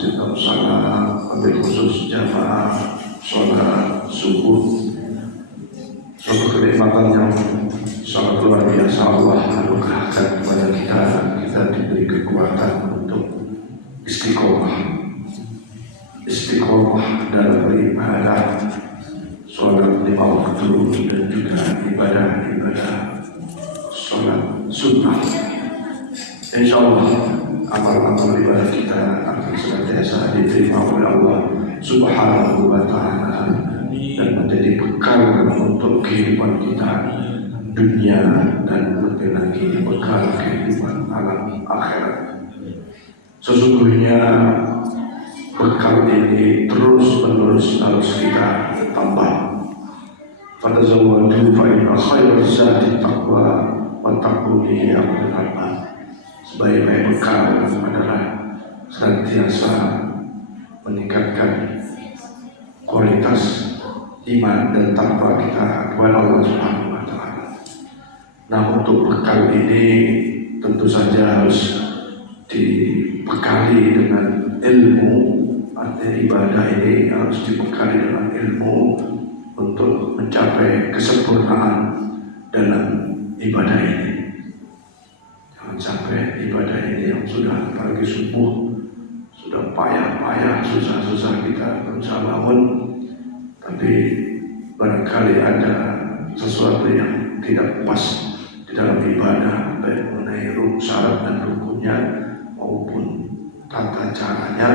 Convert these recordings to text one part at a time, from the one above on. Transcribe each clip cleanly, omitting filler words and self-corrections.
masjid Al-Salam, wabil khusus jamaah sholat subuh. Suatu kenikmatan yang sangat luar biasa Allah anugerahkan kepada kita. Kita diberi kekuatan untuk istiqomah dalam beribadah, sholat 5 waktu dan juga ibadah sholat sunnah. Insya Allah amal-amal ibadah kita akan senantiasa diterima oleh Allah Subhanahu wa Ta'ala dan menjadi bekal untuk kehidupan kita dunia dan lebih lagi bekal kehidupan alam akhirat. Sesungguhnya bekal ini terus-menerus harus kita tambah. Fatazawwadu fa inna khairaz zadi taqwa wa taquni ya ulil albab. Sebaik-baik bekal adalah senantiasa meningkatkan kualitas iman dan takwa kita kepada Allah Subhanahu wa Ta'ala. Nah, untuk bekal ini tentu saja harus dibekali dengan ilmu. Artinya ibadah ini harus dibekali dengan ilmu untuk mencapai kesempurnaan dalam ibadah ini. Jangan sampai ibadah ini yang sudah pagi subuh, sudah payah-payah, susah-susah kita berusaha bangun, tapi barangkali ada sesuatu yang tidak pas di dalam ibadah, baik mengenai syarat dan rukunnya maupun tata caranya,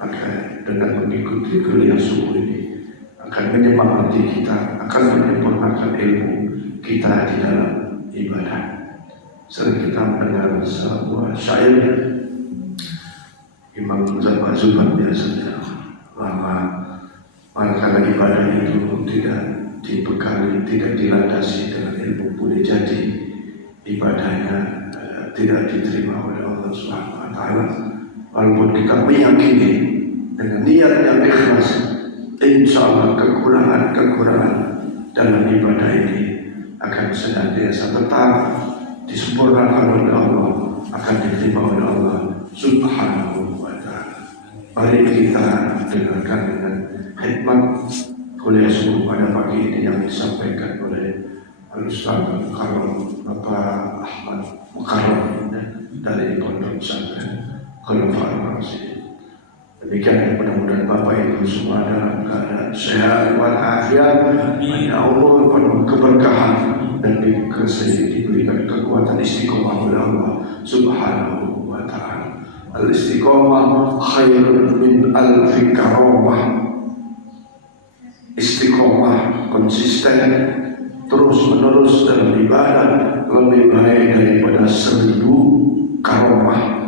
maka dengan mengikuti kuliah subuh ini akan menyemangati kita, akan menyempurnakan ilmu kita di dalam ibadah. Sering kita mendengar sebuah syair Imam Muzaffar Zubair biasanya, bahwa manakala ibadah itu tidak dibekali, tidak dilandasi dengan ilmu, boleh jadi ibadahnya tidak diterima oleh Allah Subhanahu wa Ta'ala. Walaupun kita meyakini dengan niat yang ikhlas, insya Allah kekurangan dalam ibadah ini akan senantiasa tetap disempurnakan oleh Allah, akan diterima oleh Allah Subhanahu wa Ta'ala. Mari kita dengarkan dengan hikmat kuliah subuh pada pagi ini yang disampaikan oleh Al-Ustaz Mukarram Bapak Ahmad Mukarram dari Pondok Pesantren Khulafaur Rasyidin. Demikian, mudah-mudahan Bapak Ibu semua dalam keadaan sehat walafiat, ya Allah, penuh keberkahan dan diberikan kekuatan istiqomah oleh Allah Subhanahu wa Ta'ala. Al-istiqomah khairun min alfi karamah. Istiqomah konsisten terus menerus dalam ibadah lebih baik daripada 1000 karamah.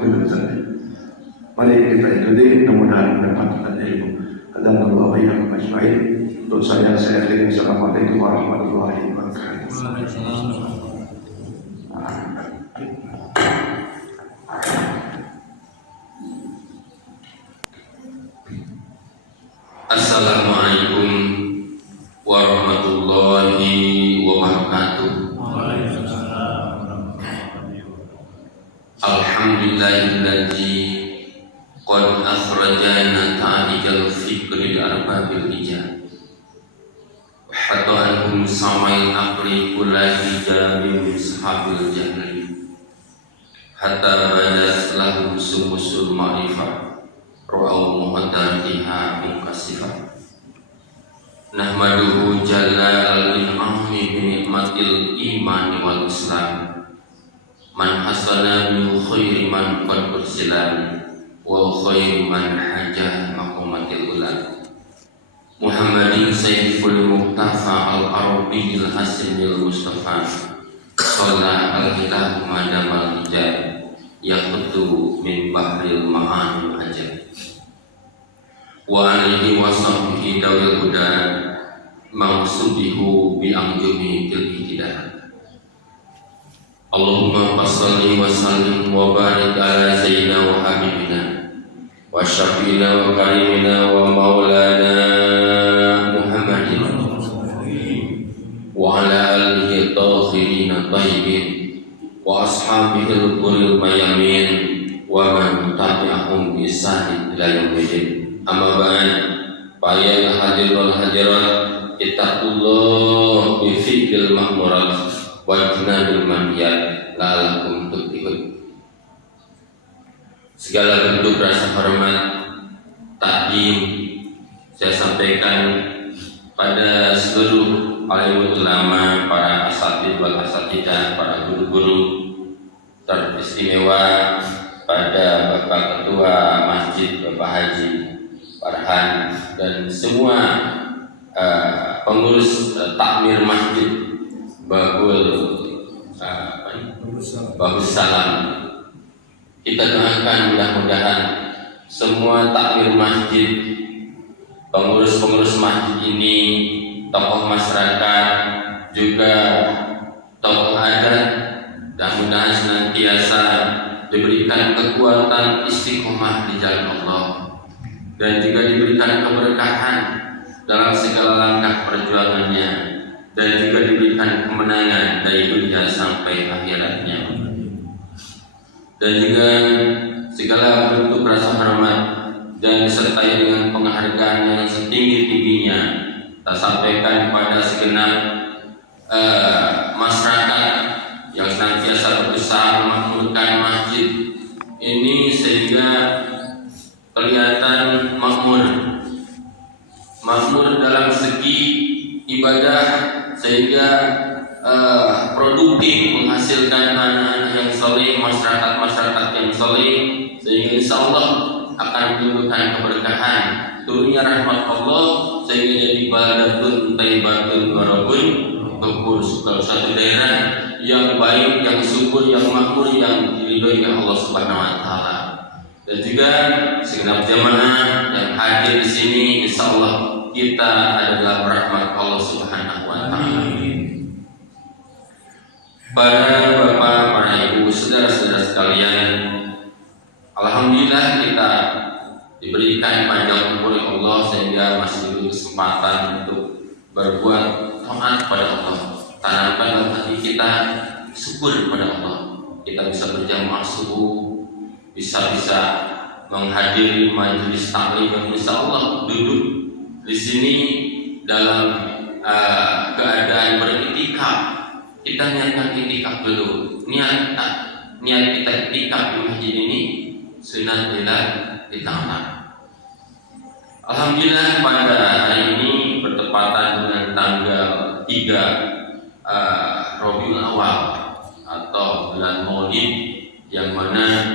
Mari kita ikuti, mudah-mudahan mendapatkan ilmu. Alhamdulillah yang majma'in. Untuk saya akhiri. Assalamualaikum warahmatullahi wabarakatuh. Assalamualaikum warahmatullahi wabarakatuh. Alhamdulillahilladzi qad akhrajana ta'ijal fikri al-arbabil ijab hatta anhum sama'il aqli kullahi jabim sahabil jahli hatta badas lahum sumusul ma'rifah ra'au muhaddatiha mukasifah. Nahmaduhu jalla al-in'ami binikmatil iman wal islam man hasana min khairi man qad ursilan wa khairi man hajah maqamatil ulam Muhammadin sayyidul muqtafa al-arabiyil hasimil mustafa sholla al-ilahu madamal hijab yaqutu min bahril ma'anil ajab wa alihi wa sahbihi dawil huda maqsudihu bi anjumi til hidayah. Allahumma salli wa sallim wa barik ala sayyidina wa habibina wa syafi'ina wa karimina wa maulana Muhammadin wa ala alihi tahirin tayyibin wa ashabihi al-quril mayamin wa man tabi'ahum bi ihsan ila yaumil amma ba'd. Fa ya hadirul hadirat ittaqullah bi fi'lil ma'murat wa jinabil manhiyat la'allakum tuflihun. Segala bentuk rasa hormat, takdim saya sampaikan pada seluruh alim ulama, para asatidz wal asatidzah, para guru-guru, teristimewa pada Bapak Ketua Masjid Bapak Haji Farhan dan semua pengurus takmir masjid Bagus Salam. Kita doakan mudah-mudahan semua takmir masjid, pengurus-pengurus masjid ini, tokoh masyarakat, juga tokoh adat, mudah-mudahan senantiasa diberikan kekuatan istiqomah di jalan Allah dan juga diberikan keberkahan dalam segala langkah perjuangannya dan juga diberikan kemenangan dari dunia sampai akhiratnya. Dan juga segala bentuk rasa hormat dan disertai dengan penghargaan yang setinggi-tingginya kita sampaikan kepada segenap masyarakat yang senantiasa berusaha memakmurkan masjid ini sehingga kelihatan makmur dalam segi ibadah, sehingga produktif, menghasilkan anak-anak yang saleh, masyarakat yang saleh, sehingga insya Allah akan menimbulkan keberkahan, turunnya rahmat Allah, sehingga jadi baldatun thayyibatun wa rabbun ghafur, satu daerah yang baik, yang subur, yang makmur, yang diridhoi oleh Allah Subhanahu wa taala. Dan juga segenap jamaah yang hadir di sini, insya Allah kita adalah rahmat Allah Subhanahu wa taala. Para bapak, para ibu, saudara-saudara sekalian, alhamdulillah kita diberikan panjang umur oleh Allah sehingga masih diberi kesempatan untuk berbuat taat pada Allah. Tanamkan dalam hati kita syukur kepada Allah. Kita bisa berjamaah subuh, bisa menghadiri majelis taklim yang insya Allah duduk di sini dalam keadaan beriktikaf. Kita niatkan iktikaf dulu. Niat kita iktikaf di masjid ini sunat ditambah. Alhamdulillah pada hari ini bertepatan dengan tanggal 3 Rabiul Awal atau bulan Maulid, yang mana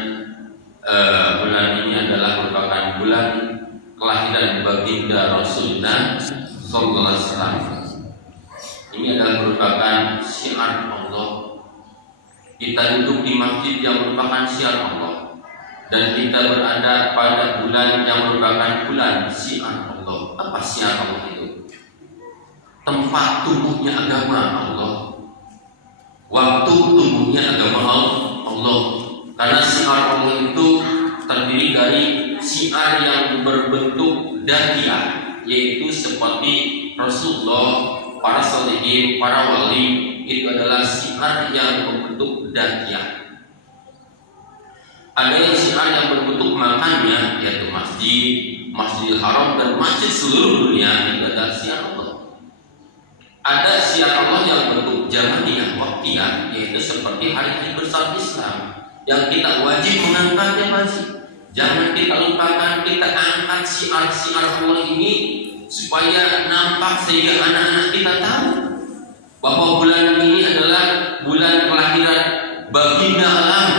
bulan ini adalah merupakan bulan kelahiran baginda Rasulullah Sallallahu Alaihi Wasallam. Ini adalah merupakan syiar Allah. Kita duduk di masjid yang merupakan syiar Allah, dan kita berada pada bulan yang merupakan bulan syiar Allah. Apa syiar Allah itu? Tempat tumbuhnya agama Allah, waktu tumbuhnya agama Allah. Karena syiar Allah itu terdiri dari syiar yang berbentuk dahiyah, yaitu seperti Rasulullah, para sholihin, para wali, itu adalah syiar yang berbentuk dahiyah. Ada yang syiar yang berbentuk makannya, yaitu masjid, Masjidil Haram dan masjid seluruh dunia, itu adalah syiar Allah. Ada syiar Allah yang bentuk zamaniyah, waktiyah, yaitu seperti hari-hari besar Islam yang kita wajib mengangkatnya masih. Jangan kita lupakan, kita angkat syiar-syiar Allah ini supaya nampak sehingga anak-anak kita tahu bahwa bulan ini adalah bulan kelahiran baginda alam,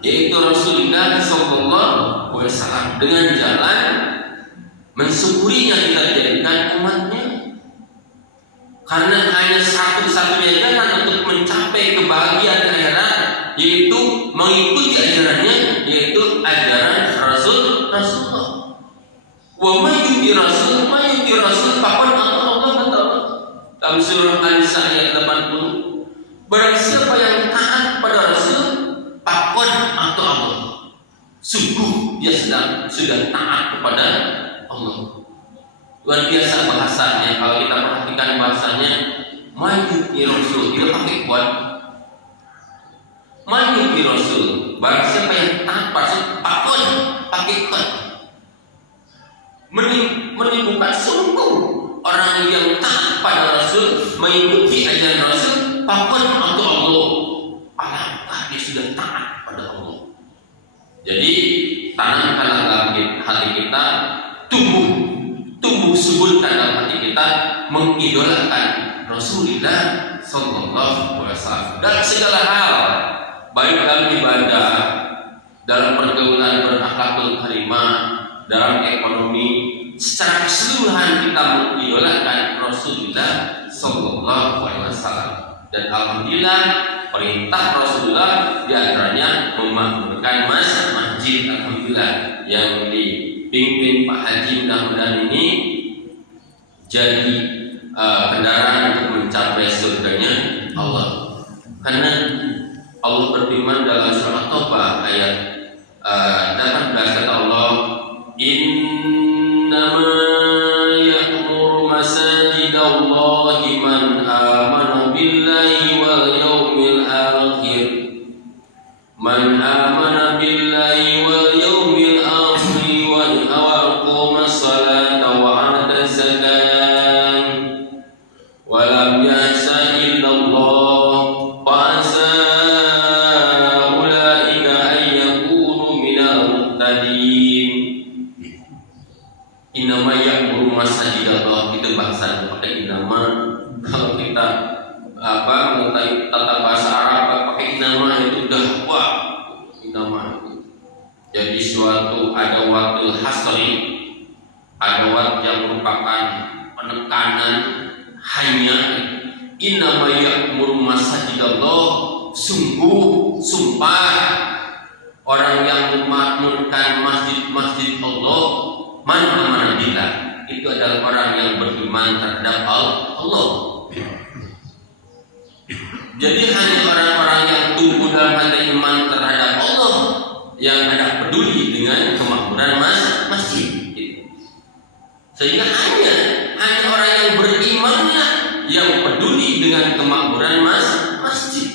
yaitu Rasulullah Sallallahu Alaihi Wasallam. Dengan jalan mensyukurinya kita jadikan umatnya, karena hanya satu-satunya jalan untuk mencapai kebahagiaan akhirat, yaitu mengikuti ajarannya, yaitu ajaran Rasulullah. Wa mayyuti Rasul faqad Allah betul. Dalam surah An-Nisa ayat 80, barang siapa yang taat pada Rasul, faqad Allah. Sungguh dia sudah taat kepada Allah. Luar biasa bahasanya. Kalau kita perhatikan bahasanya, mayyuti Rasul, dia pakai kuat. Mayyuti Rasul, Barang siapa yang taat pada Rasul, pakai kon, menimbulkan sungguh orang yang taat pada Rasul, mengikuti ajaran Rasul, pakon untuk Allah. Alangkah dia sudah taat pada Allah. Jadi tanamkan dalam hati kita, tumbuh subulkan dalam hati kita mengidolakan Rasulullah Sallallahu Alaihi Wasallam dalam segala hal, baik dalam ibadah, dalam pergaulan berakhlakul karimah, dalam ekonomi, secara keseluruhan kita mengidolakan Rasulullah Sallallahu Alaihi Wasallam. Dan alhamdulillah perintah Rasulullah diantaranya memakmurkan masjid, alhamdulillah, yang dipimpin Pak Haji mudah-mudahan ini jadi kendaraan untuk mencapai surganya Allah. Karena Allah berfirman dalam surah At-Taubah ayat 18, kata Allah, innama ya'muru masajidallahi man amana billahi wal yawmil akhir, man amana billahi wal yawmil akhir wa aqama as-salata wa ata zakata wa lam yahsa illallah fa asa ulaika an yakunu minal muhtadin. Inama ya'muru masajidallah, itu bahasa pakai inama. Kalau kita mengetahui tata bahasa Arab pakai inama itu udah wah, inama itu jadi suatu ada waktu hasri, ada waktu yang merupakan penekanan hanya. Inama ya'muru masajidallah, sungguh sumpah orang yang memakmurkan masjid-masjid Allah, man amana billah, itu adalah orang yang beriman terhadap Allah. Jadi hanya orang-orang yang tumbuh dalam hati iman terhadap Allah yang ada peduli dengan kemakmuran masjid. Sehingga hanya orang yang berimanlah yang peduli dengan kemakmuran masjid.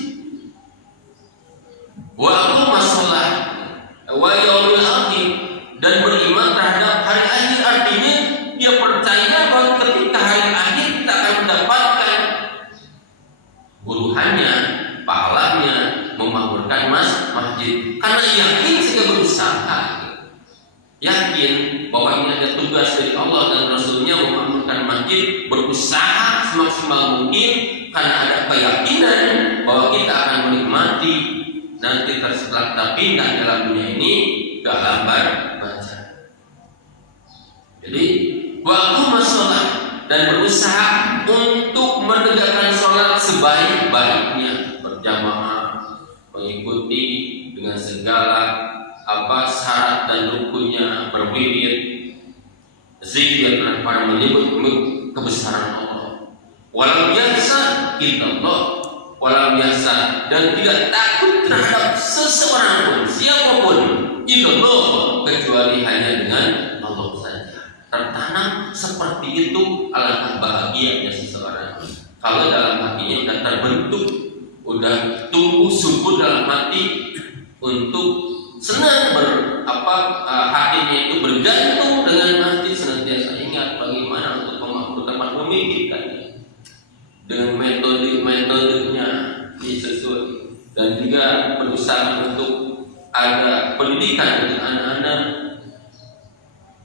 Wa aqama shalah wa yaumil akhir, dan beriman terhadap hari akhir, artinya dia percaya bahwa ketika hari akhir kita akan mendapatkan buruhannya, pahalanya memakmurkan masjid. Karena yakin sehingga berusaha, yakin bahwa ini ada tugas dari Allah dan Rasulnya memakmurkan masjid, berusaha semaksimal mungkin karena ada keyakinan bahwa kita akan menikmati nanti setelah kita pindah dalam dunia ini dalam baca. Jadi waktu masalah dan berusaha untuk menegakkan sholat sebaik-baiknya, berjamaah, mengikuti dengan segala syarat dan rukunnya, berwirid, zikir para menyebut kebesaran Allah. Walam yahsa illallah, walam yahsa, dan tidak takut terhadap seseorang pun, siapapun, illallah, kecuali hanya dengan Allah saja. Tertanam seperti itu, alangkah bahagianya seseorang kalau dalam hatinya sudah terbentuk, sudah tumbuh subur dalam hati untuk senang hatinya itu bergantung dengan masjid, senantiasa ingat bagaimana untuk memakmurkan tempat, memikirkannya dengan metode-metodenya sesuai, dan juga berusaha untuk ada pendidikan untuk anak-anak,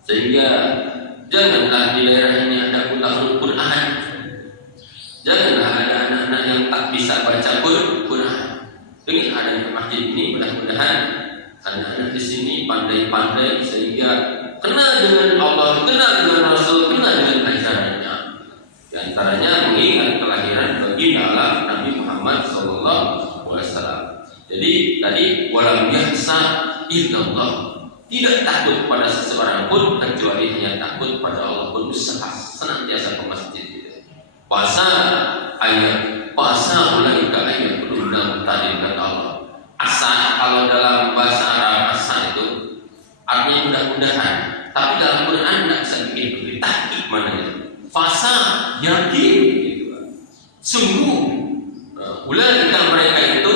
sehingga janganlah di daerah ini ada tahfidzul Quran, janganlah ada anak-anak yang tak bisa baca Quran. Dengan adanya masjid ini, mudah-mudahan anak-anak di sini pandai-pandai sehingga kenal dengan Allah, kenal dengan Rasul, kenal dengan ajarannya. Di antaranya mengingat kelahiran baginda Nabi Muhammad SAW. Jadi tadi walam yahsa illallah, tidak takut pada seseorang pun kecuali hanya takut pada Allah, berusaha senantiasa ke masjid. Puasa ulaika ayat berundang tadi kata Allah. Asa, kalau dalam bahasa Arab asa itu artinya mudah-mudahan, tapi dalam Quran tidak bisa bikin begitu tahqiq mananya. Fasa yakin gitu. Sungguh ulaika mereka itu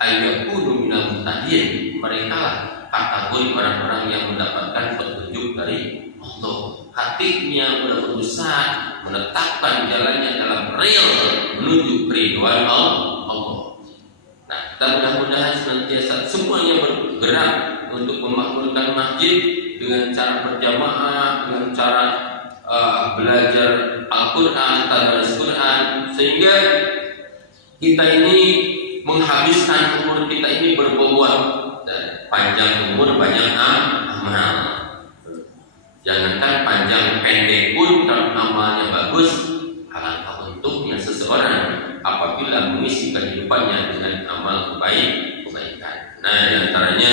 ayat minal muhtadin, yakin mereka lah kategori orang-orang yang mendapatkan petunjuk dari Allah. Hatinya benar-benar besar menetapkan jalannya dalam real menuju keriduan Allah. Nah, kita mudah-mudahan senantiasa semuanya bergerak untuk memakmurkan masjid dengan cara berjamaah, dengan cara belajar Al-Quran, tadarus Quran, sehingga kita ini menghabiskan umur kita ini berbuat dan panjang umur banyak amal. Jangankan panjang pendek pun kalau amalnya bagus, alangkah untungnya seseorang apabila mengisi kehidupannya dengan amal kebaikan. Nah, diantaranya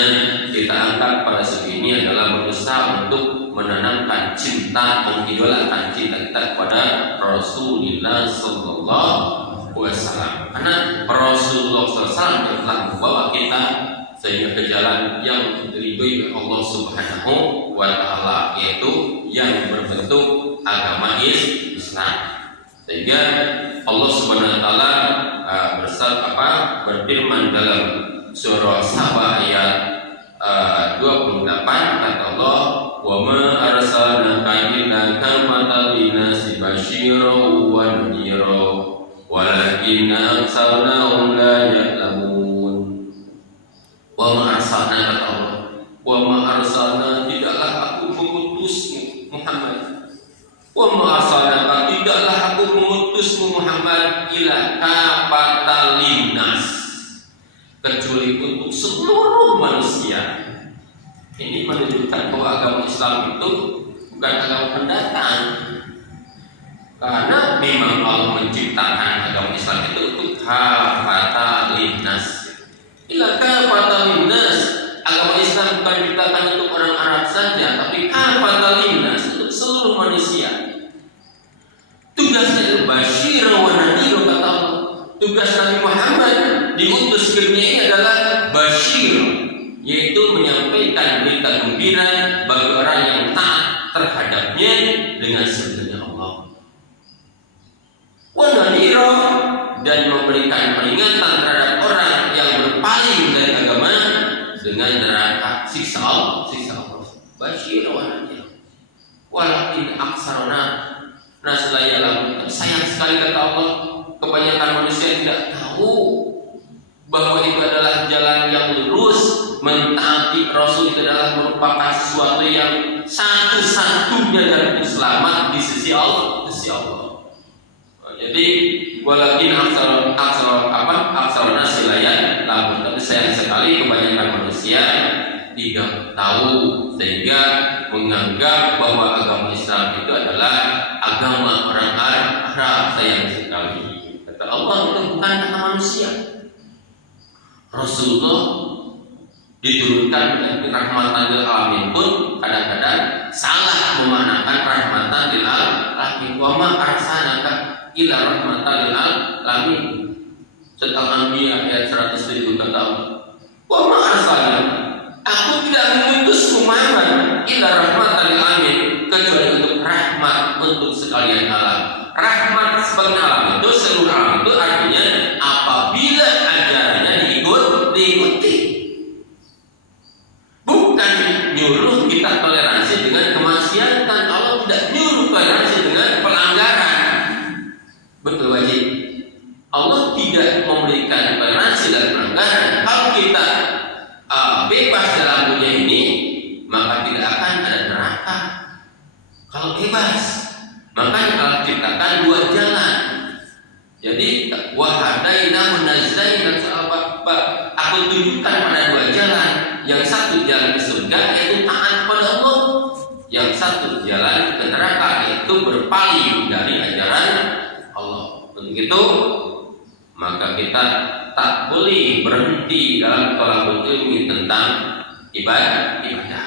kita angkat pada segi ini adalah berusaha untuk menanamkan cinta, mengidolakan cinta kita kepada Rasulullah Sallallahu Alaihi Wasallam. Karena Rasulullah SAW telah membawa kita sehingga ke jalan yang diridhoi Allah Subhanahu wa Ta'ala, yaitu yang berbentuk agama Islam. Sehingga Allah Subhanahu wa Ta'ala berfirman dalam surah Saba ayat 28, kata Allah, "Wa ma arsalnaka illa kaffatan linnasi basyiran wa nadhira walakinna aktsarahum la ya'lamun." Wa ma arsalnaka, kata Allah, wa ma arsalna, tidaklah aku mengutusmu Muhammad. Wa ma arsalnaka, tidaklah aku mengutusmu Muhammad ila kaffatan linnas, kecuali untuk seluruh manusia. Ini menunjukkan bahwa agama Islam itu bukan agama pendatang, karena memang Allah menciptakan agama Islam itu untuk kaffatan linnas. Ila kaffatan linnas, agama Islam bukan diciptakan untuk orang Arab saja, tapi kaffatan linnas, untuk seluruh manusia. Tugasnya basyir wa nadhir, kata Allah. Tugas Nabi Muhammad diutus ke dunia ini adalah basyir, yaitu menyampaikan berita gembira bagi orang yang taat terhadapnya dengan surganya Allah. Wa nadhir, dan memberikan peringatan terhadap orang yang berpaling dari agama dengan neraka siksa Allah. Basyir wa nadhir. Walakin aksaruna, nah selayalah, sayang sekali kata Allah, kebanyakan manusia tidak tahu bahwa itu adalah jalan yang lurus. Mentaati Rasul itu adalah merupakan sesuatu yang satu-satunya dan selamat di sisi Allah. Jadi walakin aksaruna silayan lamun, tapi sayang sekali kebanyakan manusia tidak tahu, sehingga menganggap bahwa agama Islam itu adalah agama orang Arab. Sayang sekali, kata Allah, itu bukan kata manusia. Rasulullah diturunkan menjadi rahmatan lil alamin pun kadang-kadang salah memaknakan rahmatan lil alamin. Wa ma arsalnaka illa rahmatan lil alamin. Setelah Anbiya ayat 107 kata Allah, wa ma arsalnaka, aku tidak mengutus Muhammad illa rahmatan lil alamin, kecuali untuk rahmat untuk sekalian alam. Rahmat sebagai alam itu, seluruh alam itu, artinya apabila ajarannya diikuti. Bukan nyuruh kita toleransi dengan kemaksiatan. Allah tidak nyuruh toleransi dengan pelanggaran. Betul wajib. Allah tidak memberikan toleransi dan pelanggaran. Kalau kita bebas dalam dunia ini, maka tidak akan ada neraka. Kalau bebas, makanya Allah ciptakan dua jalan. Jadi wahadainahu najdain, aku tunjukkan pada dua jalan. Yang satu jalan ke surga, yaitu taat pada Allah. Yang satu jalan ke neraka, yaitu berpaling dari ajaran Allah. Untuk itu, maka kita tak boleh berhenti dalam thalabul ilmi tentang ibadah.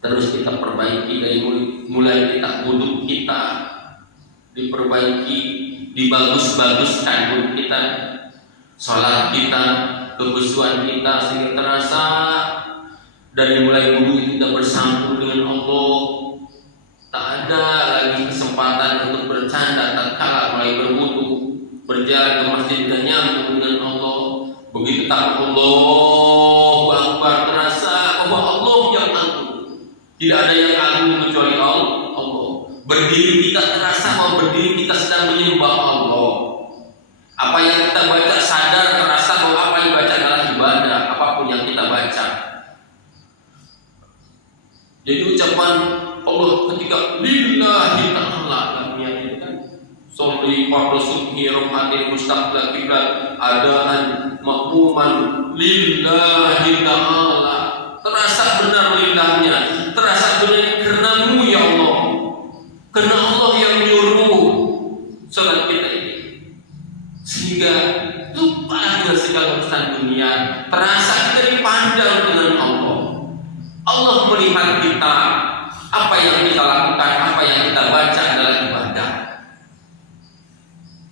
Terus kita perbaiki dari mulai kita wudhu kita diperbaiki, dibagus-baguskan wudhu kita, sholat kita, kehusuan kita, sehingga terasa dari mulai wudhu itu kita bersambung dengan Allah. Tak ada lagi kesempatan untuk bercanda tatkala mulai berwudhu, berjalan ke masjid dan nyambung dengan Allah. Begitu begitu takut Allahu Akbar terasa bahwa Allah yang agung. Tidak ada yang agung kecuali Allah. Berdiri kita terasa bahwa berdiri kita sedang menyembah Allah. Apa yang kita baca sadar terasa bahwa apa yang baca adalah ibadah, apapun yang kita baca. Jadi ucapan Allah ketika lillahi ta'ala ini kan sholli fardu subhi rohatil mustaqbal kiblat adaan makmuman lillahi ta'ala. Terasa benar lillahnya, terasa benar karenamu ya Allah, karena Allah yang menyuruh salat kita ini, sehingga lupa dengan segala urusan dunia, terasa kita dipandang dengan Allah. Allah melihat kita, apa yang kita lakukan, apa yang kita baca adalah ibadah.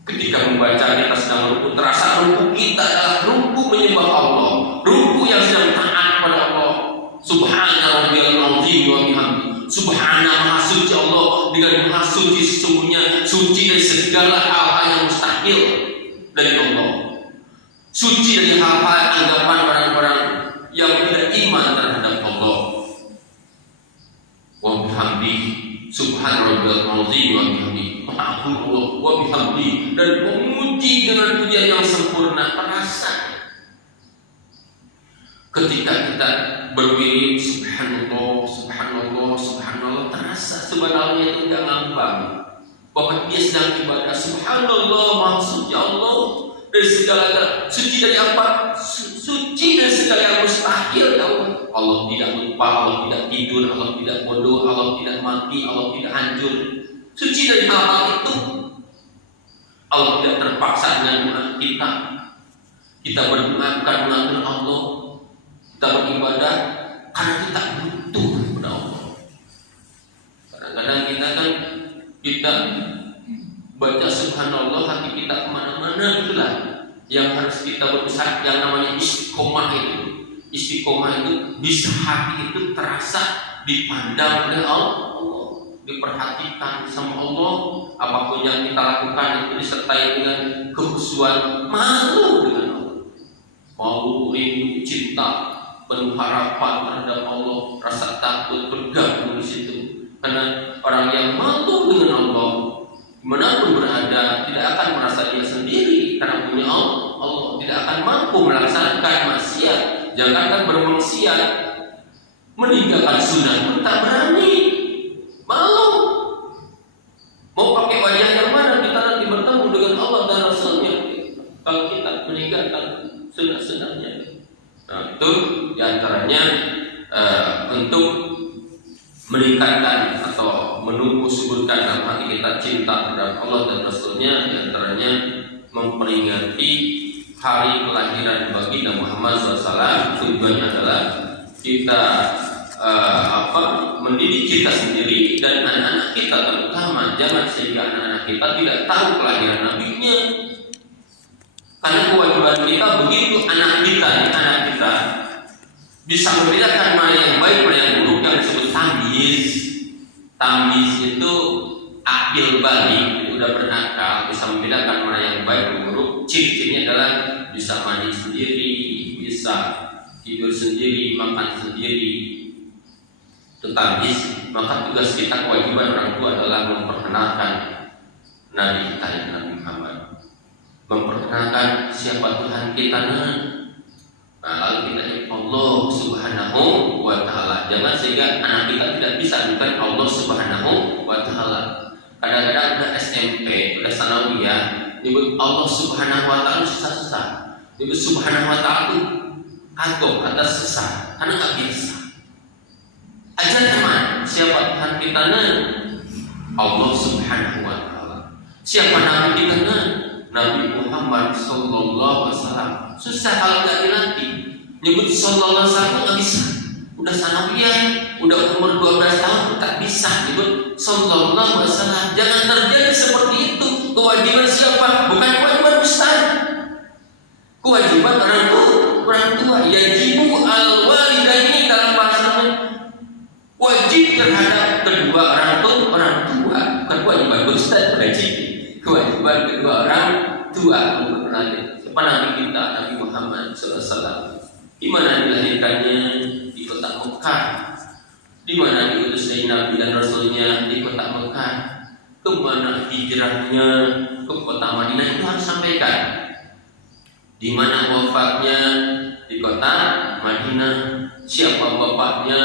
Ketika membaca kita sedang ruku, terasa ruku kita adalah ruku menyembah Allah, ruku yang sedang taat pada Allah. Subhana rabbiyal azim wa bihamdi. Subhana maha suci Allah dengan maha suci sesungguhnya, suci dari segala hal-hal yang mustahil dari Allah, suci dari hal-hal anggapan orang-orang yang tidak iman terhadap Allah. Wa bihamdi subhana rabbiyal azim wa bihamdi. Maha Allah wa bihamdi, dan memuji dengan pujian yang sempurna. Terasa ketika kita berwirid subhanallah, subhanallah, subhanallah, terasa sebenarnya itu tidak ngambang bahwa dia sedang ibadah. Subhanallah, maha suci Allah dari segala, suci dari apa? Suci dari segala yang mustahil ya Allah. Allah tidak lupa, Allah tidak tidur, Allah tidak bodoh, Allah tidak mati, Allah tidak hancur. Suci dari hal-hal itu. Allah tidak terpaksa dengan doa kita. Kita berdoa karena mengatur Allah. Kita beribadah karena kita butuh kepada Allah. Kadang-kadang kita baca subhanallah, hati kita kemana-mana, itulah yang harus kita berusaha, yang namanya istiqomah itu. Istiqomah itu bisa hati itu terasa dipandang oleh Allah, diperhatikan sama Allah. Apapun yang kita lakukan itu disertai dengan kekhusyuan, malu dengan Allah, malu, rindu, cinta, penuh harapan terhadap Allah, rasa takut bergabung di situ. Karena orang yang malu dengan Allah, dimanapun berada, tidak akan merasa dia sendiri karena punya Allah. Tidak akan mampu melaksanakan maksiat, jangankan bermaksiat, meninggalkan sunnah pun tak berani, malu. Mau pakai wajah yang mana kita nanti bertemu dengan Allah dan Rasulnya kalau kita meninggalkan sunnah-sunnahnya. Nah, itu diantaranya untuk meningkatkan atau menumbuh suburkan dalam hati kita cinta terhadap Allah dan Rasulnya. Diantaranya memperingati hari kelahiran baginda Muhammad SAW. Tujuannya adalah kita mendidik kita sendiri dan anak-anak kita terutama. Jangan sehingga anak-anak kita tidak tahu kelahiran nabinya. Karena kewajiban kita begitu anak kita bisa membedakan mana yang baik mana yang buruk, yang disebut tamyiz. Tamyiz itu akil balik, udah berakal, bisa membedakan mana yang baik dan buruk. Ciri-cirinya adalah bisa mandi sendiri, bisa tidur sendiri, makan sendiri. Itu tamyiz. Maka tugas kita, kewajiban orang tua adalah memperkenalkan Nabi kita yang Nabi Muhammad, memperkenalkan siapa Tuhan kita. Nah, lalu kita Allah Subhanahu wa Ta'ala. Jangan sehingga anak kita tidak bisa bukan Allah Subhanahu wa Ta'ala. Kadang-kadang udah SMP, udah sanawiyah, nyebut Allah Subhanahu wa Ta'ala susah-susah. Nyebut Subhanahu wa Ta'ala itu kagok, kata susah, karena nggak biasa. Ajar teman, siapa Tuhan kita? Allah Subhanahu wa Ta'ala. Siapa Nabi kita? Nabi Muhammad Sallallahu Alaihi Wasallam. Susah kalau nggak dilatih. Nyebut Sallallahu Alaihi Wasallam nggak bisa. Udah sanawiyah, udah umur 12 tahun tak bisa nyebut Sallallahu Alaihi Wasallam. Jangan terjadi seperti itu. Kewajiban siapa? Bukan kewajiban ustaz. Kewajiban orang tua. Yajibu al-walidaini dalam bahasa wajib terhadap kedua orang tua. Bukan kewajiban ustaz, wajib. Kewajiban kedua orang tua lahir. Siapa Nabi kita? Nabi Muhammad SAW. Di mana dilahirkannya? Di kota Mekah. Di mana diutusnya Nabi dan Rasulnya? Di kota Mekah. Kemana hijrahnya? Ke kota Madinah, itu harus sampaikan. Di mana wafatnya? Di kota Madinah. Siapa bapaknya?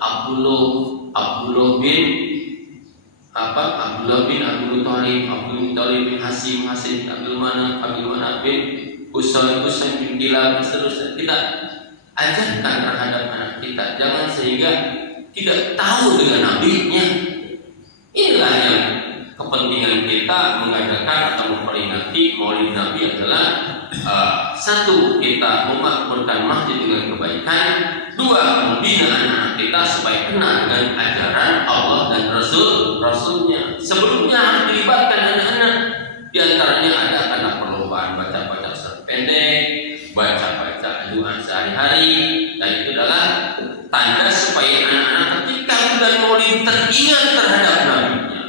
Abdullah bin Abdul Thalib bin Hasim bin Abdul Manaf bin Husain bin Kilab, seterusnya. Kita ajarkan terhadap anak kita, jangan sehingga tidak tahu dengan nabinya. Inilah yang kepentingan kita mengadakan atau memperingati Maulid Nabi adalah satu, kita memakmurkan masjid dengan kebaikan. Dua, membina anak-anak kita supaya kenal dengan ajaran Allah dan Rasulnya. Sebelumnya harus dilibatkan anak-anak. Di antaranya ada karena perlombaan baca-baca surat pendek, baca-baca doa sehari-hari, dan itu adalah tanda supaya anak-anak ketika bulan Maulid teringat terhadap nabinya,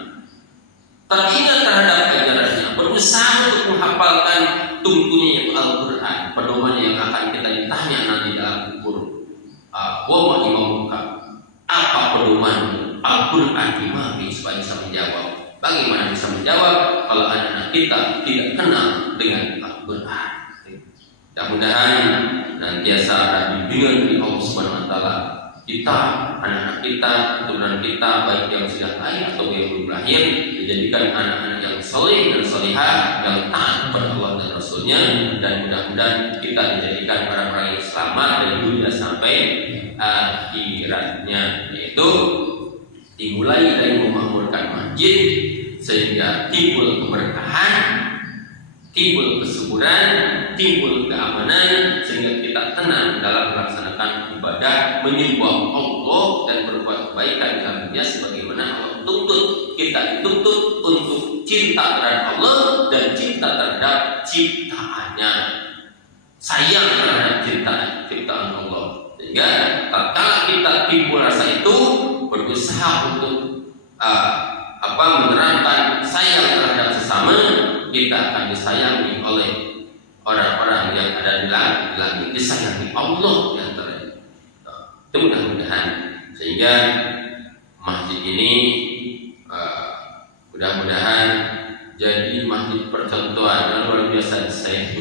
teringat terhadap ajarannya, berusaha untuk menghafalkan tuntunnya yaitu Al-Quran, pedoman yang akan kita ditanya nanti dalam kubur. Wa imamuka, apa pedoman Al-Quran imami, supaya bisa menjawab. Bagaimana bisa menjawab kalau anak-anak kita tidak kenal dengan Al-Quran? Mudah-mudahan nantiasa ada bimbingan dari Allah Subhanahu Wa Taala. Kita, anak-anak kita, keturunan kita, baik yang sudah lahir atau yang belum lahir, dijadikan anak-anak yang soleh dan solehah, yang taat kepada Allah dan Rasulnya, dan mudah-mudahan kita dijadikan orang-orang yang selamat dari dunia sampai akhiratnya, yaitu dimulai dari memakmurkan masjid sehingga timbul keberkahan, timbul kesuburan, timbul keamanan, sehingga kita tenang dalam melaksanakan ibadah, menyembah Allah dan berbuat kebaikan dalam dunia sebagaimana Allah tuntut. Kita dituntut untuk cinta terhadap Allah dan cinta terhadap ciptaannya, sayang terhadap ciptaan Allah. Sehingga tatkala kita timbul rasa itu, berusaha untuk menerapkan sayang terhadap sesama, kita akan disayangi oleh orang-orang yang ada di langit, disayangi Allah di antaranya. Itu mudah-mudahan, sehingga masjid ini mudah-mudahan jadi masjid percontohan yang luar biasa. Saya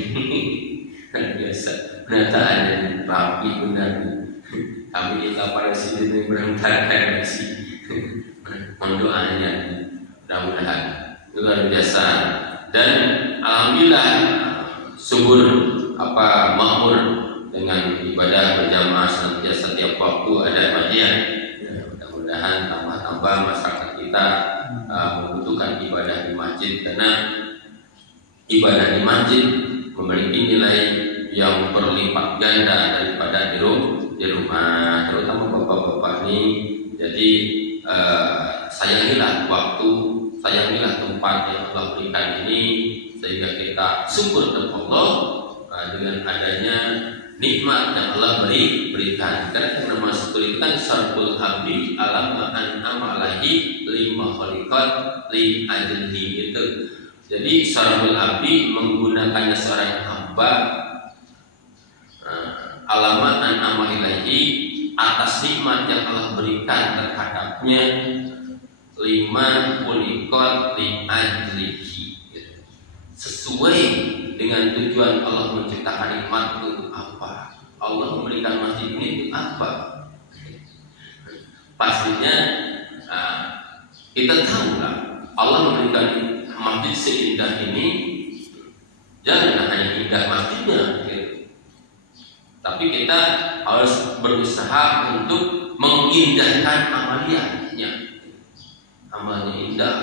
biasa penataannya rapi benar. Kami kita para sini berantakan sih. Mendoanya mudah-mudahan luar biasa, dan alhamdulillah subur makmur dengan ibadah berjamaah senantiasa setiap waktu ada bagian. Mudah-mudahan tambah-tambah masyarakat kita membutuhkan ibadah di masjid, karena ibadah di masjid memiliki nilai yang berlipat ganda daripada di rumah, terutama bapak-bapak ini. Jadi sayangilah waktu, sayangilah tempat yang Allah berikan ini, sehingga kita syukur kepada Allah dengan adanya nikmat yang Allah berikan. Karena nama syukur itu kan sarful habdi alam an'ama alaihi lima khaliqat li ajlihi itu. Jadi sarful habdi menggunakannya seorang hamba alamat an'ama ilaihi atas nikmat yang Allah berikan terhadapnya, lima khuliqat li ajlihi, sesuai dengan tujuan Allah menciptakan nikmat itu apa, Allah memberikan masjid ini untuk apa. Pastinya kita tahu lah, Allah memberikan masjid seindah ini jangan hanya indah masjidnya, tapi kita harus berusaha untuk mengindahkan amaliyahnya. Amalnya indah,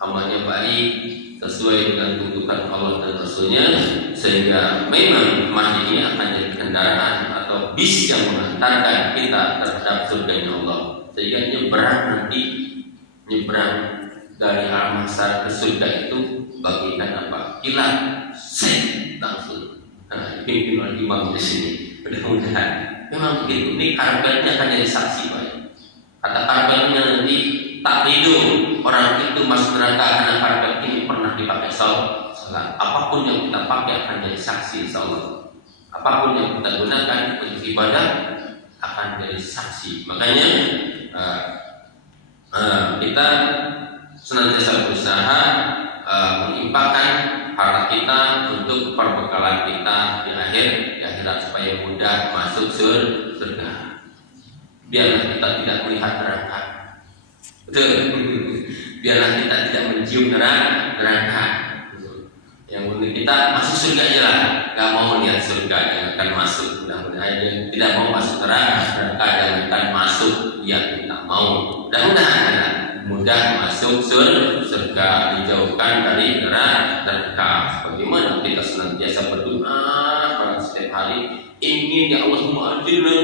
amalnya baik, sesuai dengan tuntutan Allah dan Rasulnya, sehingga memang masjid ini akan jadi kendaraan atau bis yang mengantarkan kita terhadap surganya Allah. Sehingga nyebrang dari arah masar ke surga itu bagikan apa? Kilat, langsung. Dipimpin oleh imam di sini. Mudah-mudahan memang begitu. Ini karbonnya akan jadi saksi baik. Kata karbonnya nanti tak ridho orang itu masuk neraka karena karbon ini pernah dipakai sholat. wassalam. Apapun yang kita pakai akan jadi saksi, insya Allah. Apapun yang kita gunakan untuk ibadah akan jadi saksi. Makanya kita senantiasa berusaha mengimpakkan harta kita untuk perbekalan kita di akhirat supaya mudah masuk surga. Biarlah kita tidak melihat neraka. Betul. Biarlah kita tidak mencium neraka. Yang penting kita masuk surga aja lah. Gak mau lihat surga, jangan masuk. Mudah-mudahan tidak mau masuk neraka, jangan masuk. Ya kita mau. Mudah-mudahan mudah masuk surga, dijauhkan dari neraka. Bagaimana kita senantiasa berdoa pada setiap hari, ingin ya Allahumma ajirna,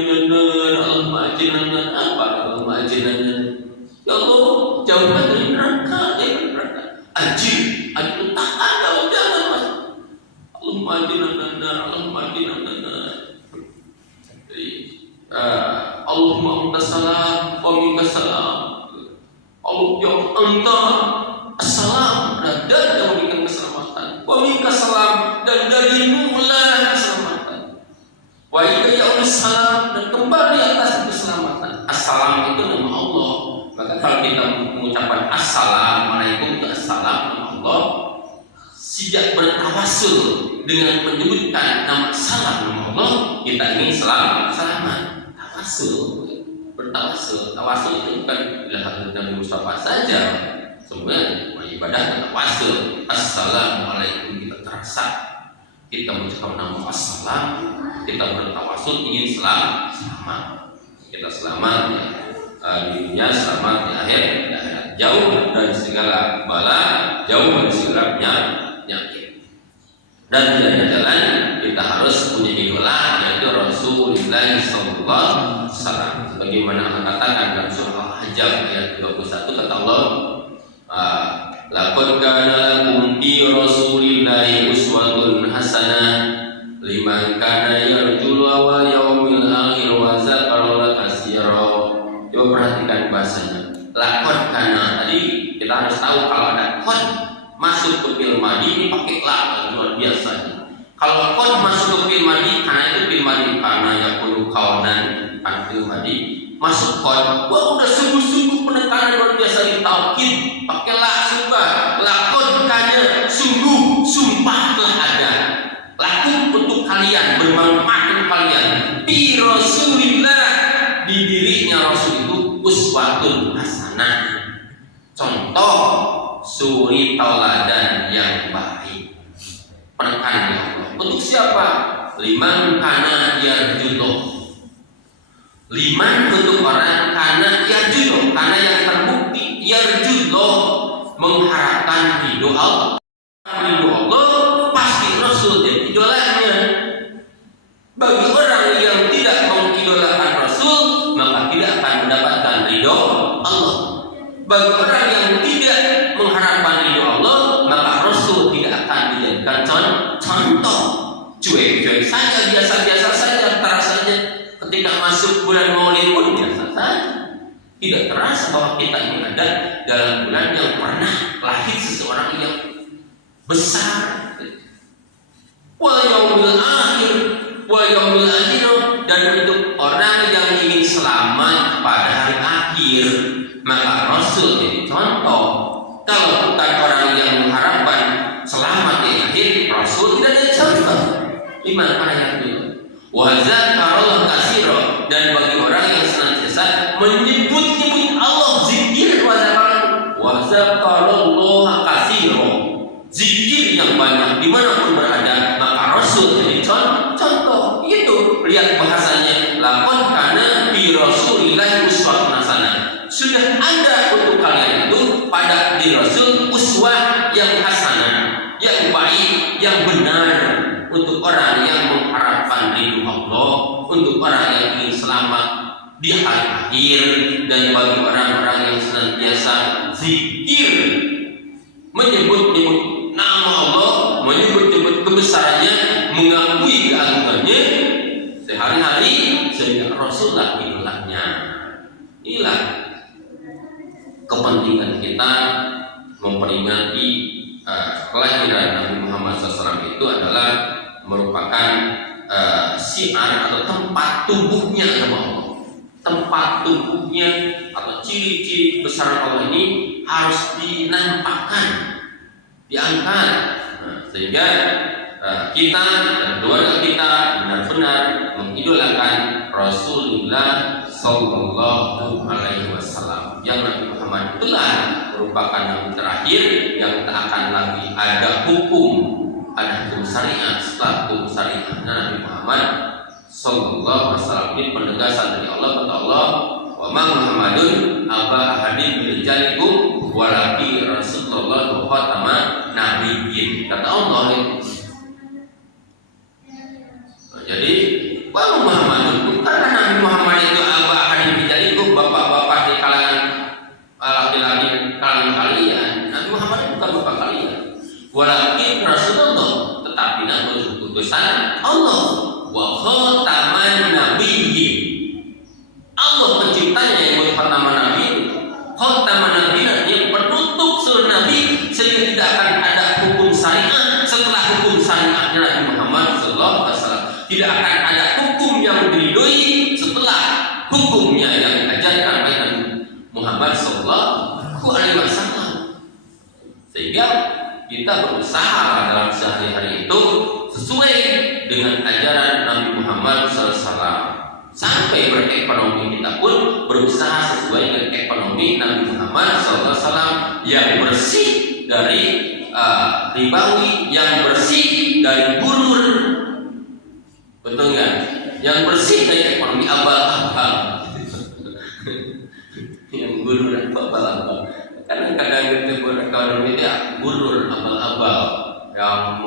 Allahumma ajirna apa? Allahumma ajirna. Ya Allah, jauhkan dari neraka, dari neraka. Ajir tak ada, jangan mas. Allahumma ajirna, Allahumma ajirna. Allahumma antas salam wa minkas salam. Allah ya anta assalam, dan memberikan keselamatan. Wa minkas salam, dan darimu lah keselamatan. Wa ilaika salam, dan kembali atas keselamatan. Assalam itu nama Allah. Maka kalau kita mengucapkan assalamualaikum itu assalam nama Allah, sejak bertawasul dengan menyebutkan nama salam nama Allah, kita ingin selamat. Tawasul itu bukan bila Nabi Mustafa saja, semuanya ibadah tawasul. Assalamualaikum, kita terasa kita mengucapkan nama assalam, kita bertawasul ingin selamat. Kita selamat di dunia, selamat di akhirat, jauh dari segala bala, jauh dari segala penyakit. Dan jalan-jalan kita harus punya idola, yaitu Rasulullah SAW. Sebagaimana Allah katakan dalam surah Al-Ahzab ayat 21, kata Allah, laqad kana lakum fi Rasulillahi uswatun hasanah liman kana yarjullaha wal yawmil akhir wa dzakara katsira. Coba perhatikan bahasanya. Laqad kana, tadi kita harus tahu kalau ada qad masuk ke fi'il madhi ini pakai la, luar biasa. Kalau qad masuk ke fi'il madhi, karena itu fi'il madhi, karena yakunu kaunan fi'il madhi masuk qad, wah udah sungguh-sungguh penekanan luar biasa di taukid, pakai la sumpah. Laqad kana, sungguh, sumpah telah ada. Lakum untuk kalian, bermanfaat untuk kalian. Bi Rasulillah, di dirinya Rasul itu uswatun hasanah, contoh suri tauladan yang baik. Penekanan Allah untuk siapa? Liman kana yarjudoh, liman untuk orang kana yarjudoh, karena yang terbukti yarjudoh mengharapkan ridho Allah. Ridho Allah pasti Rasul jadi idolanya. Bagi orang yang tidak mengidolakan Rasul, maka tidak akan mendapatkan ridho Allah. Bagi orang yang tidak mengharapkan ridho Allah, maka Rasul tidak akan dijadikan contoh. Cuek-cuek saja, biasa-biasa saja, terasanya ketika masuk bulan Maulid pun biasa saja. Tidak terasa bahwa kita ini ada dalam bulan yang pernah lahir seseorang yang besar. Wal yaumil akhir, wal yaumil akhir, dan untuk orang yang ingin selamat pada hari akhir, maka Rasul jadi contoh. Kalau bukan orang yang mengharapkan selamat di akhir, Rasul tidak jadi contoh. Lima ayat itu. Wazat Allah kasiro, dan bagi orang yang senantiasa menyebut-nyebut Allah, zikir wazat Allah kasiro, zikir yang banyak dimanapun berada, maka Rasul jadi contoh. Itu lihat bahasanya. Laqad kana bi Rasulillah uswatun hasanah, sudah ada untuk kalian itu pada di Rasul uswah yang hasanah, yang baik, yang benar, untuk orang yang mengharapkan ridho Allah, untuk orang yang ingin selamat di hari akhir, dan bagi orang-orang yang senantiasa zikir, menyebut-nyebut nama Allah, menyebut-nyebut kebesarannya, mengakui keagungannya sehari-hari, sehingga Rasulullah idolanya. Inilah kepentingan kita memperingati kelahiran Nabi Muhammad merupakan syiar atau tempat tumbuhnya agama Allah. Tempat tumbuhnya atau ciri-ciri besar Allah ini harus dinampakkan, diangkat, sehingga kita dan keluarga kita benar-benar mengidolakan Rasulullah Sallallahu Alaihi Wasallam. Yang Nabi Muhammad itulah merupakan yang terakhir yang tak akan lagi ada hukum syariat setelah hukum syariat Nabi Muhammad Sallallahu Alaihi Wasallam. Ini penegasan dari Allah, kata Allah, wa ma Muhammadun aba ahadin min rijalikum walaki Rasulullah wa khatama nabiyyin. Kata Allah itu. Jadi wa Muhammadun, karena Nabi Muhammad itu aba ahadin min rijalikum, bapak-bapak di kalangan laki-laki kalangan kalian. Nabi Muhammad itu bukan bapak kalian. Walaki Rasulullah, tetapi Nabi utusan Allah, wa khataman nabiyyin. Allah penciptanya yang berkhataman nabi. Khataman nabi yang penutup seluruh nabi, sehingga tidak akan ada hukum syariat setelah hukum syariat Nabi Muhammad sallallahu alaihi wasallam. Tidak akan ada hukum yang diridhoi setelah hukumnya yang diajarkan oleh Nabi Muhammad sallallahu alaihi wasallam. Sehingga kita berusaha dalam sehari-hari itu sesuai dengan ajaran Nabi Muhammad SAW. Sampai berekonomi kita pun berusaha sesuai dengan ekonomi Nabi Muhammad SAW yang bersih dari ribawi, yang bersih dari gurur, betul nggak? Yang bersih dari ekonomi abal-abal, yang gurur abal-abal. Karena kadang kita ekonomi itu gurur abal-abal yang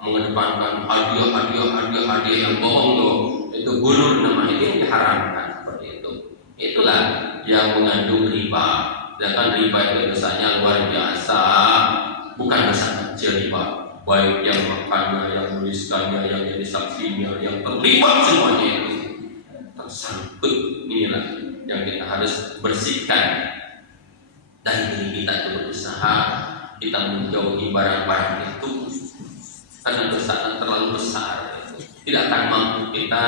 mengedepankan hadiah yang bohong tuh, itu gurur namanya, itu yang diharamkan seperti itu. Itulah yang mengandung riba. Sedangkan riba itu dosanya luar biasa, bukan dosa kecil riba. Baik yang makannya, yang menuliskannya, yang jadi saksinya, yang terlibat semuanya itu tersangkut. Inilah yang kita harus bersihkan. Dan ini kita berusaha, kita menjauhi barang-barang itu karena dosa terlalu besar, tidak akan mampu kita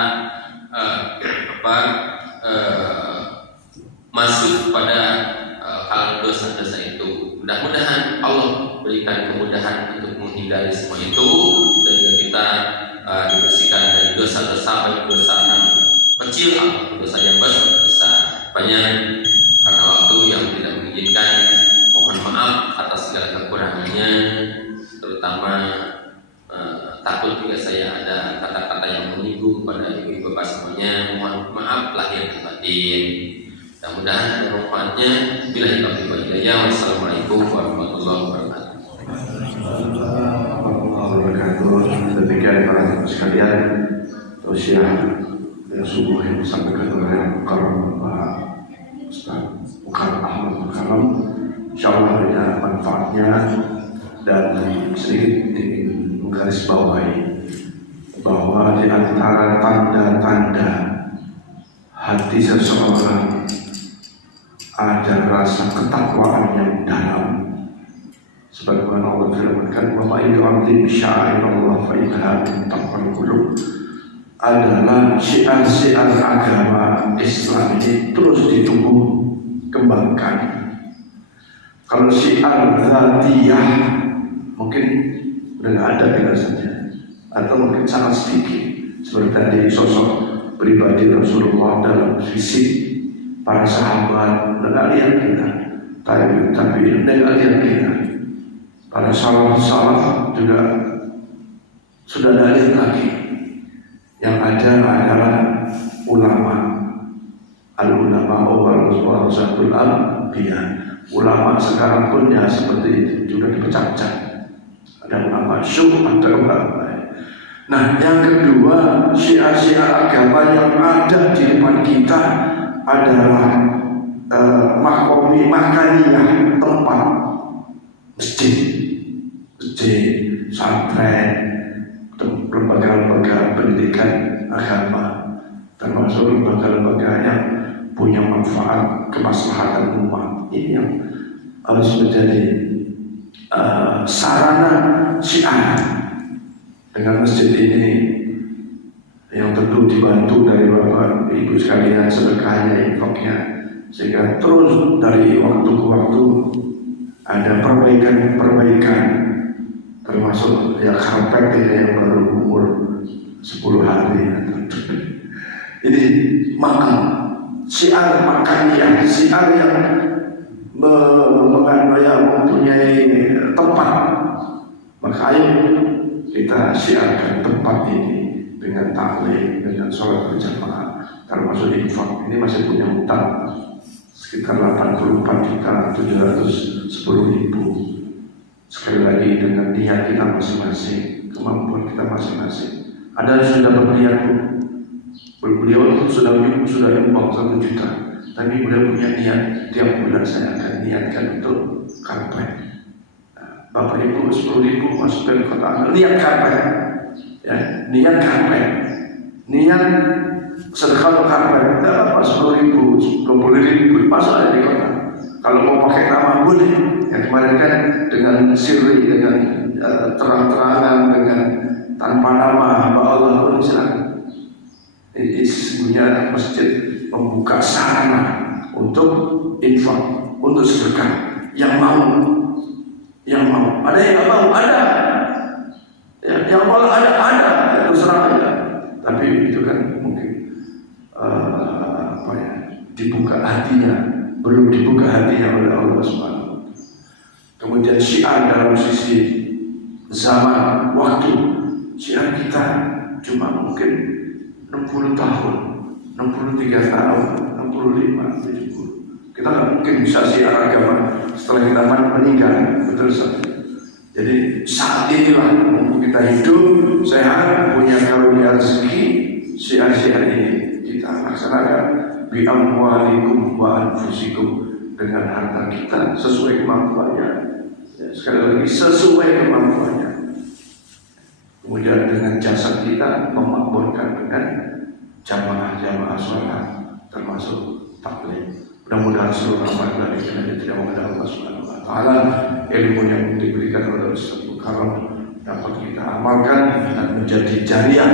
masuk pada kalau dosa-dosa itu. Mudah-mudahan Allah berikan kemudahan untuk menghindari semua itu, sehingga kita dibersihkan dari dosa-dosa, baik dosa yang kecil atau dosa yang besar. Banyak karena waktu yang tidak mengizinkan, mohon maaf atas segala kekurangannya, terutama takut jika saya ada kata-kata yang menyinggung pada ibu bapak semuanya. Mohon maaf lahir dan batin. Mudah-mudahan ada manfaatnya. Bila taufiq wal hidayah. Wassalamualaikum warahmatullahi wabarakatuh. Demikian para sekalian, tausiah dan subuh yang disampaikan oleh Mukarram Pak Ustaz Mukarram Ahmad Mukarram, insyaallah ada manfaatnya. Dan sedikit menggarisbawahi bahwa di antara tanda-tanda hati seseorang ada rasa ketakwaan yang dalam, sebagaimana Allah firmankan, wa may yu'azzim sya'airallah fa innaha min taqwal qulub, adalah syiar-syiar agama Islam ini terus ditumbuh kembangkan. Kalau syiar dzatiyah mungkin udah nggak ada biasanya, atau mungkin sangat sedikit, seperti tadi sosok pribadi Rasulullah dalam fisik, para sahabat, nggak lihat kita, tabi'in nggak lihat kita, para salaf juga sudah nggak lihat lagi. Yang ada adalah ulama, al-ulama warasatul anbiya. Ulama sekarang pun ya seperti itu, juga dipecah-pecah. Ada ulama syuh, ada ulama. Nah, yang kedua, syiar-syiar agama yang ada di depan kita adalah makaniyah, tempat masjid, santren, lembaga-lembaga pendidikan agama, termasuk lembaga-lembaga yang punya manfaat kemaslahatan umat. Ini yang harus menjadi sarana syiar. dengan masjid ini yang tentu dibantu dari Bapak Ibu sekalian sedekahnya, infaknya, sehingga terus dari waktu ke waktu ada perbaikan, termasuk ya karpet ini yang baru umur 10 hari. Ini makam, syiar makannya, syiar yang mempunyai tempat. Maka ayo kita syiarkan tempat ini dengan taklim, dengan sholat berjamaah, termasuk infak. Ini masih punya utang sekitar 84.710.000. Sekali lagi dengan niat kita masing-masing, kemampuan kita masing-masing. Ada yang sudah berniat, beliau sudah uang 1 juta, tapi beliau punya niat tiap bulan saya akan niatkan untuk karpet. Bapak Ibu 10.000 masukkan ke kotak, niat karpet. Ya, niat karpet, niat sedekah karpet, dapat 10.000, 20.000, masuk aja di kota. Kalau mau pakai nama boleh. Yang kemarin kan dengan sirri, dengan terang-terangan, dengan tanpa nama, hamba Allah boleh silakan. Ini sesungguhnya masjid membuka sarana untuk infak, untuk sedekah. Yang mau, ada yang nggak mau, ada. Yang malah ada, terserah aja. Tapi itu kan mungkin dibuka hatinya, belum dibuka hatinya oleh Allah Subhanahu. Kemudian syiar dalam sisi zaman, waktu, syiar kita cuma mungkin 60 tahun, 63 tahun, 65, 70. Kita nggak mungkin bisa syiar agama setelah kita meninggal, betul saja. Jadi saat inilah kita hidup, sehat, punya karunia rezeki, syiar-syiar ini kita laksanakan bi amwalikum wa anfusikum, dengan harta kita sesuai kemampuannya. Ya, sekali lagi sesuai kemampuannya. Kemudian dengan jasad kita memakmurkan dengan jamaah-jamaah sholat, termasuk taklim. Mudah-mudahan seluruh amal dari kita tidak mengenal Allah Subhanahu wa Ta'ala. Ilmu yang diberikan oleh Ustaz Mukarram dapat kita amalkan dan menjadi jariah,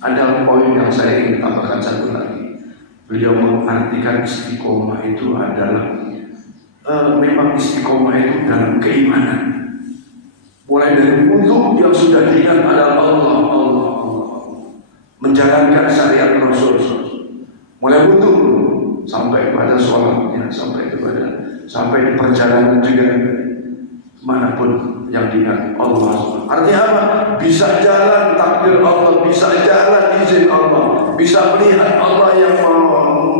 Ada poin yang saya ingin tambahkan satu lagi. Beliau mengartikan istiqomah itu adalah memang istiqomah itu dalam keimanan. Mulai dari wudhu yang sudah diingat adalah Allah, menjalankan syariat Rasul, mulai wudhu sampai pada sholatnya, sampai di perjalanan juga manapun yang diingat Allah. Artinya apa? Bisa jalan takdir Allah, bisa jalan izin Allah, bisa melihat Allah yang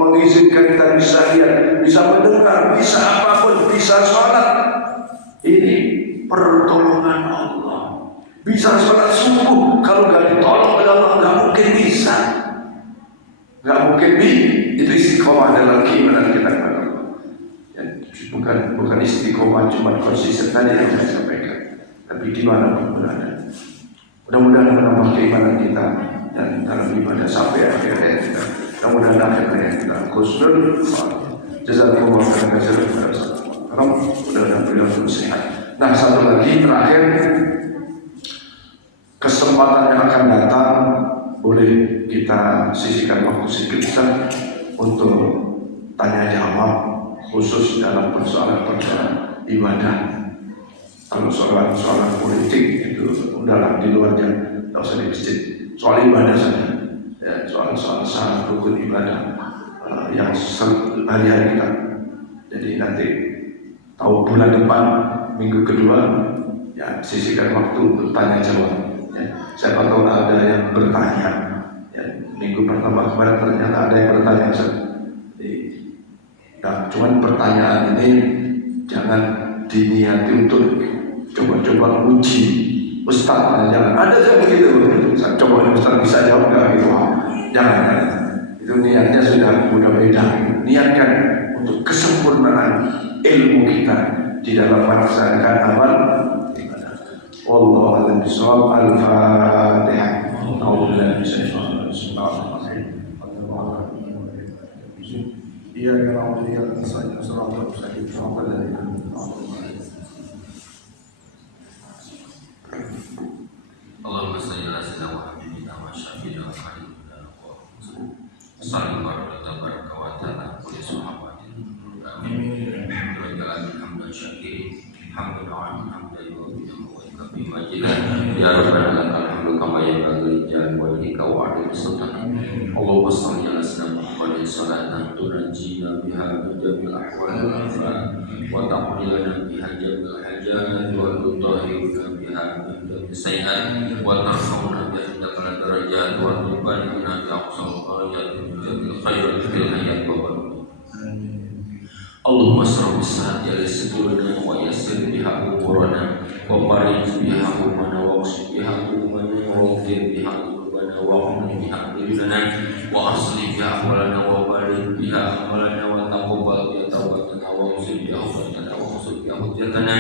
mengizinkan kita bisa lihat, bisa mendengar, bisa apapun, bisa sholat. Ini pertolongan Allah. Bisa sholat subuh, kalau nggak ditolong oleh Allah nggak mungkin bisa. Nggak mungkin itu istiqomah dalam keimanan kita kepada Allah. Ya, bukan istiqomah cuma konsisten tadi yang saya sampaikan, tapi di mana pun berada. Mudah-mudahan menambah keimanan kita dan dalam ibadah sampai akhir hayat kita. Mudah-mudahan akhir hayat kita khusnul jazakumullah khairan. Mudah-mudahan beliau sehat. Nah, satu lagi terakhir, kesempatan yang akan datang boleh kita sisihkan waktu sedikit untuk tanya jawab khusus dalam persoalan ibadah. Kalau soal politik itu udahlah di luarnya, tidak usah di masjid. Soal ibadah saja, ya, soal syarat rukun ibadah yang hari-hari kita. Jadi nanti tahu bulan depan minggu kedua ya sisihkan waktu untuk tanya jawab. Ya, siapa tahu ada yang bertanya. Ya, minggu pertama kemarin ternyata ada yang bertanya. Nah, cuman pertanyaan ini jangan diniati untuk coba-coba uji Ustaz. Jangan. Ada yang begitu. Coba Ustaz bisa jawab nggak gitu? Jangan. Itu niatnya sudah beda. Niatkan untuk kesempurnaan ilmu kita di dalam melaksanakan amal ibadah. Wallahu a'lam bishawab. Al-Fatihah. A'udzubillahi minasyaitonir rajim. Iyyaka na'budu wa iyyaka nasta'in. Shiratal mustaqim. Shiratal ladzina an'amta 'alaihim. bina khairina wa salim baraka wa ta'ala kulli sahabatin amin. Rabbana hamdan syakirin hamdan hamdan wa kafi majidan ya rabbana lakal hamdu kama yanbaghi li jalali wajhika wa 'ala sultanik. Allahumma shalli ala sayyidina Muhammadin salatan tunajjina biha min jami'il ahwali wal afat wa taqdilana biha jami'al hajat wa tutahhiruna biha min jami'is sayyi'at wa tarfa'una biha indaka darajat wa tuballighuna bi aqsal ghayat min jami'il khairat fil hayat wa barzakh. Allahumma shalli ala sayyidina wa yassir biha umurana wa barik biha umana wa qsid biha umana wa ghfir biha dhunubana wa hamdi biha ridana wa aslih biha ahwalana wa barik biha amalana wa taqabbal biha tawbatana wa usul biha hujjatana wa usul biha hujjatana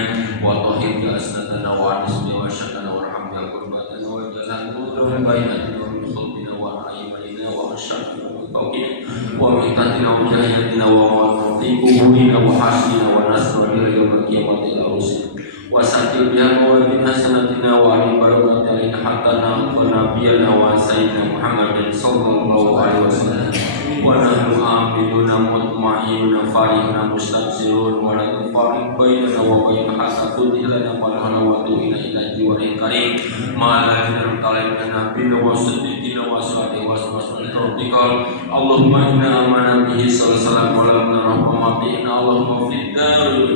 wa tahhir biha asnatana wa anis biha syakana wa rahmi biha qurbatana wa jazana wa bainatina wa min khalqina wa aimanina wa asyafina wa tawqina wa min tatina wa jahiyatina wa mawtiqina wa hasina wa nasrana ila yaumil qiyamati la usul wa satil biha wa min hasanatina wa alim barakatina hatta wa nabiyana wa sayyidina Muhammadin sallallahu alaihi wasallam wa nahnu amiduna mutmainuna farihuna mustabsirun wa la tufarik bainana wa bain hasatun ilana malana wa tu'ina ila jiwarin karim ma la yadrum talaina nabina wa siddiqina wa salihin wa rabbikal Allahumma inna amana bihi sallallahu alaihi wa sallam wa mabina Allahumma fid dari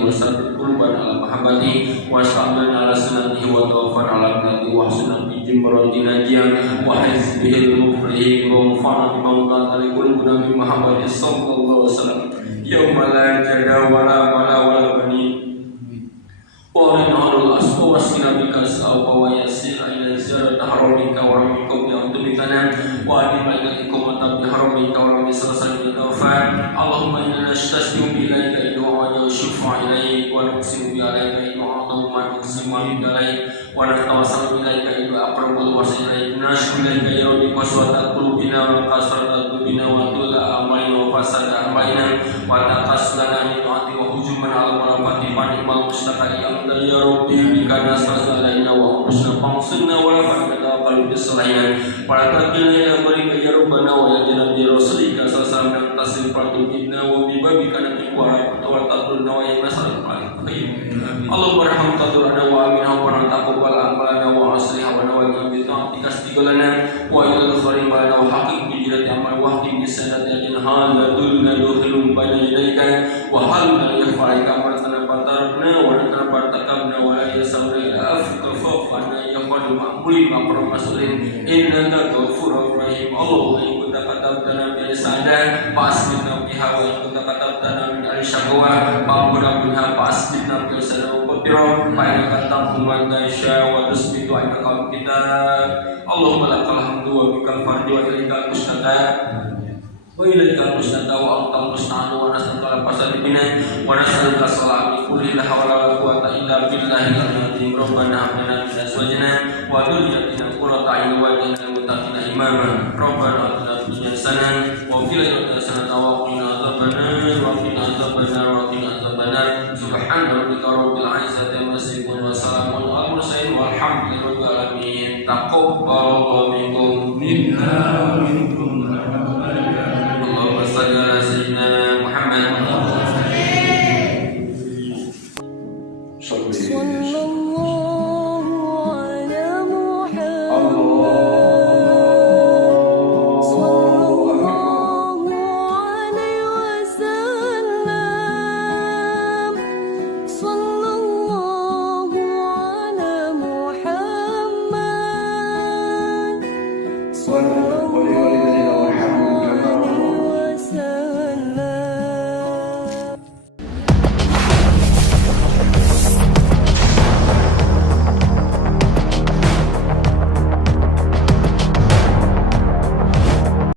wa sabbit qulubana ala mahabbati wa sallallahu ala sunnatihi wa tawaffar ala nabi wa sunnah bi jimratina jiyan wa hizbihi muflihi wa mufana bi mawtan qulubuna bi mahabbati sallallahu alaihi wasallam yauma la jada wa la mala wa la bani wa rinahul asqa wa sinabika sa'wa wa yasir ila ziyarat haramika wa ramika bi amtumikana wa adimaina ikumata bi haramika wa ramika sallallahu alaihi Allahumma inna nastasqiu bi ilaika wa yushifa ilaik wa nuqsimu bi alaika wa nuqsimu bi alaik wa natawassalu ilaika ila aqrabul wasailaik nashku ilaika ya rabbi qaswata qulubina wa qasrata qulubina wa tula amalina wa fasada amalina wa taqaslana min ta'ati wa hujuman ala malafati fanimal mustaqai anta ya rabbi bika nasazalaina wa usna qamsunna wa la fa'ala qalbi salihina wa la taqilna ila barika ya rabbana wa ya janabi rasulika sallallahu taslim fatubina wa bibabika nabi wa tawattalna wa ya nasal Allahumma rahmatullahi wa amin wa taqabbal amalana wa aslih wa nawajjih bi ta'atika istiqlana wa ila al-khairin wa la haqiq bi jirati amal wa haqiq bi sanati halatul nadkhulum bayna yadayka wa halna yafaika amartana fatarna wa natarabna wa la yasawri afka fa'ana yaqulu ma'muli maqram masulin innaka ghafurur rahim Allahumma in kunta katabtana bi sada fasbina biha wa in kunta katabtana min al-shaqwa fa'muna biha fasbina bi sada Qadira fa'inaka tamman tasya wa tusbitu ainaka kita Allahumma lakal hamdu wa bikal fardi wa ilaikal mustada wa ilaikal mustada wa antal musta'an wa nas'aluka al-fasabina wa nas'aluka salami kulli la hawla wa la quwwata illa billahi al-azim rabbana hab lana min azwajina wa dhurriyyatina qurrata a'yun waj'alna lil muttaqina imama rabbana atina fid dunya hasanah wa fil akhirati hasanah wa qina adzabannar wa qina adzabannar wa qina adzabannar subhana rabbika rabbil izzati amma yasifun wa salamun alal mursalin walhamdulillahi rabbil alamin taqabbal